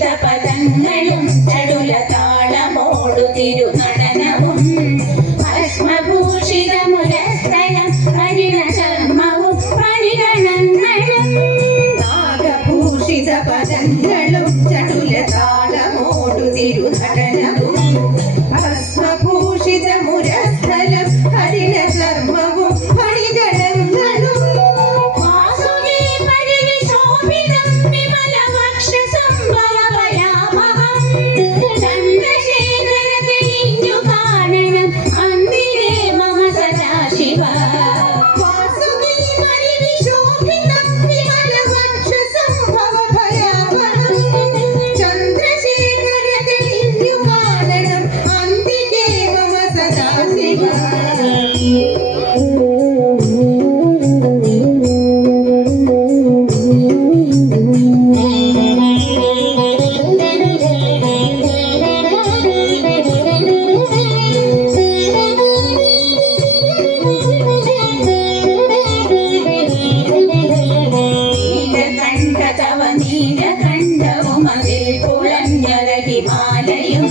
പദങ്ങളും ചടുല താളമോടു തിരുനടനവും ഭസ്മഭൂഷിത മുരസ്ഥലം ഹരിണ ചർമ്മവും പണിഗണങ്ങളും നാഗഭൂഷിത പദങ്ങളും ചടുല താളമോടു തിരുനടനവും ഭസ്മഭൂഷിത മുരസ്ഥലം ഹരിണ ചർമ്മവും പണിഗണങ്ങളും ഹിമാലയം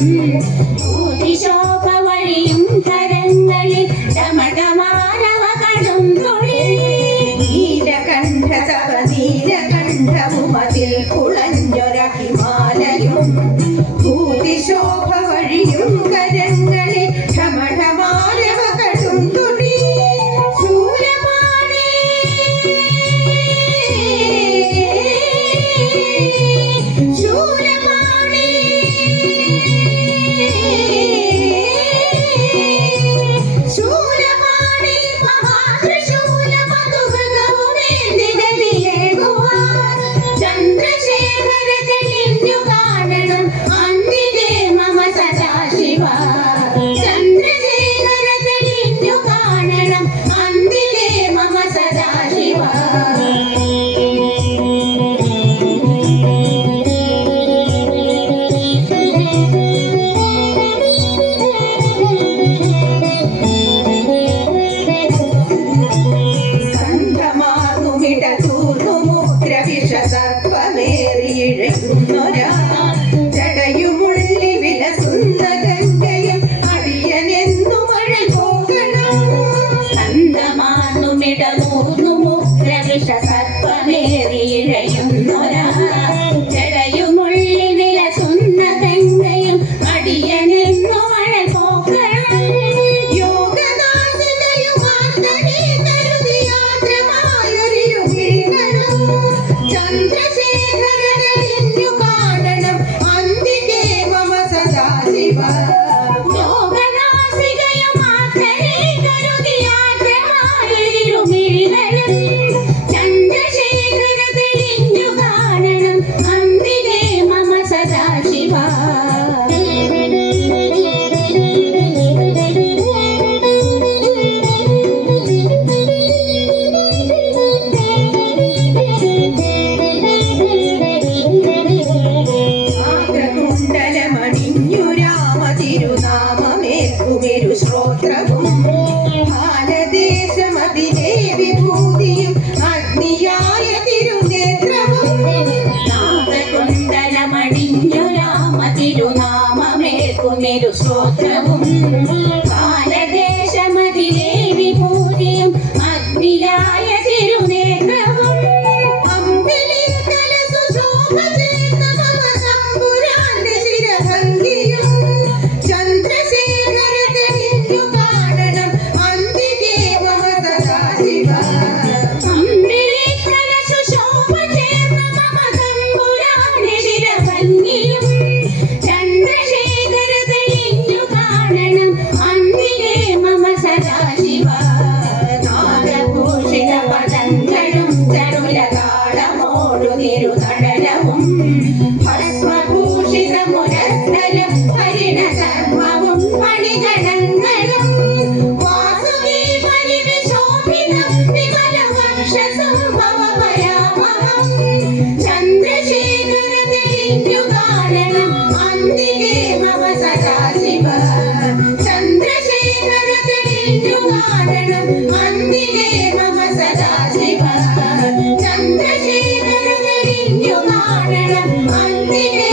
ശോഭ വഴിയും കരങ്ങളിൽ ഡമഡമാനവ കടും തൊഴി നീലകണ്ഠതവ നീലകണ്ഠവും അതിൽ കുളഞ്ഞൊര ഹിമാലയം ഭൂതിശോഭ വഴിയും കരങ്ങളിൽ ഡമഡമാനവ കടും തൊഴി ജടയുമുള്ളി വിലസുന്ന ഗംഗയും അടിയനെന്നു മഴ പോകണം സ്കന്ധമാർന്നുമിടമൂർന്നു മുദ്രവിഷ സർപ്പമേറിയിഴയുന്നൊരാ ജടയുമുള്ളി വിലസുന്ന ഗംഗയും അടിയനെന്നു മഴ പോകണം യോഗനാഥികയുമാർദ്ദനീ കരുതി യാത്രമായൊരു വീണണം ചന്ദ്രശേഖരനിന്നു കാണണം അന്തികേ മമ സദാശിവ യോഗനാസികയുമാർദ്ദനീ കരുതി യാത്രമായൊരു വീണണം ചന്ദ്രശേഖരനിന്നു കാണണം അന്തികേ മമ സദാശിവ തിരുനാമമേൽക്കുമെരു ശ്രോത്രവും ഭാരതദേശമതിലെ വിഭൂതിയും അഗ്നിയായ തിരുനേത്രവും നാഗകുണ്ടലമണിഞ്ഞു രാമ തിരുനാമമേൽക്കുമെരു ശ്രോത്രവും ഭാരതദേശമതിലെ വിഭൂതിയും അഗ്നിയായ തിരുനേത്രവും തിരുനടനവും ഭസ്മഭൂഷിത മുരസ്ഥലം ഹരിണ ചർമ്മവും പണിഗണങ്ങളും വാസുകി പരിവിശോഭിതം വിമല വക്ഷസംഭവ പരാമഹം ചന്ദ്രശേഖര തെളിഞ്ഞു കാണണം അന്തികേ മമ സദാശിവ ചന്ദ്രശേഖര തെളിഞ്ഞു കാണണം അന്തികേ മമ സദാശിവ ചന്ദ്രശേഖര കാണണം അന്തികേ